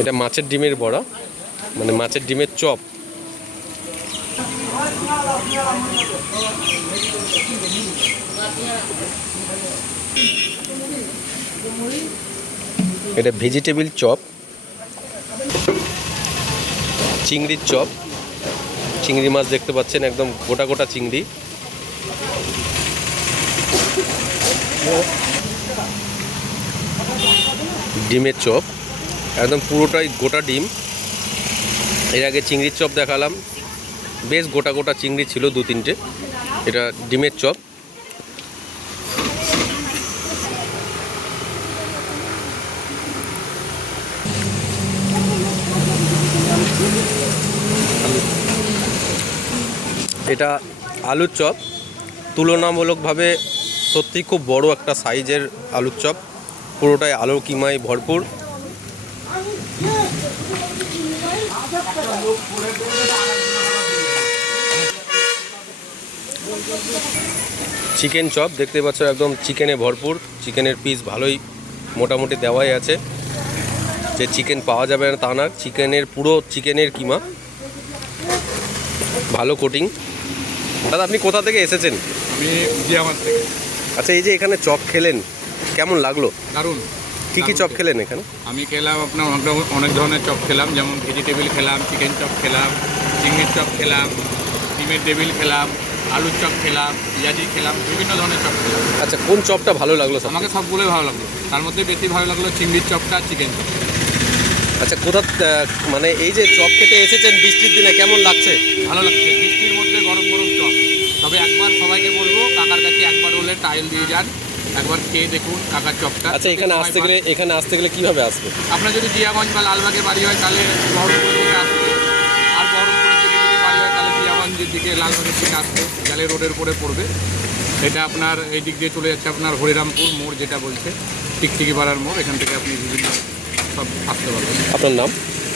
এটা মাছের ডিমের বড়া মানে মাছের ডিমের চপ। এটা ভেজিটেবিল চপ, চিংড়ির চপ। চিংড়ি মাছ দেখতে পাচ্ছেন, একদম গোটা গোটা চিংড়ি। ডিমের চপ। একদম পুরোটাই গোটা ডিম। এর আগে চিংড়ির চপ দেখালাম। বেশ গোটা গোটা চিংড়ি ছিল দু তিনটে। এটা ডিমের চপ। এটা আলুর চপ। তুলনামূলকভাবে সত্যি খুব বড় একটা সাইজের আলুর চপ। পুরোটাই আলুর কিমায় ভরপুর। চিকেন চপ দেখতে পাচ্ছ একদম চিকেনে ভরপুর। চিকেনের পিস ভালোই মোটামুটি দেওয়াই আছে। যে চিকেন পাওয়া যাবে না তা না চিকেনের পুরো চিকেনের কিমা। ভালো কোটিং দাদা আপনি কোথা থেকে এসেছেন? আমি থেকে। আচ্ছা এই যে এখানে চপ খেলেন কেমন লাগল? দারুণ। কি কি চপ খেলেন এখানে? আমি খেলাম আপনার অনেক অনেক ধরনের চপ খেলাম যেমন ভেজিটেবিল খেলাম চিকেন চপ খেলাম চিংড়ির চপ খেলাম ডিমের টেবিল খেলাম আলুর চপ খেলাম পেঁয়াজি খেলাম বিভিন্ন ধরনের চপ খেলাম। আচ্ছা কোন চপটা ভালো লাগল আমাকে সবগুলোই ভালো লাগল। তার মধ্যে বেশি ভালো লাগল চিংড়ির চপটা চিকেন চপ আচ্ছা কোথা মানে এই যে চপ খেতে এসেছেন বৃষ্টির দিনে কেমন লাগছে? ভালো লাগছে। বৃষ্টির মধ্যে গরম গরম চপ। তবে একবার সবাইকে বলব কাকার কাছে একবার হলে টাইল দিয়ে যান। একবার খেয়ে দেখুন কাকার চপটা। আচ্ছা এখানে আসতে গেলে এখানে আসতে গেলে কীভাবে আসবে? আপনার যদি জিয়াগঞ্জ বা লালবাগে বাড়ি হয় তাহলে বহরমপুর থেকে আসবে। আর বহরমপুরের দিকে যদি বাড়ি হয় তাহলে জিয়াগঞ্জের দিকে লালবাগের দিকে আসবে। গেলে রোডের উপরে পড়বে। এটা আপনার এই দিক দিয়ে চলে যাচ্ছে আপনার হরিরামপুর মোড় যেটা বলছে। টিকটিকি পাড়ার মোড়। এখান থেকে আপনি বিভিন্ন সব আসতে পারবেন। আপনার নাম?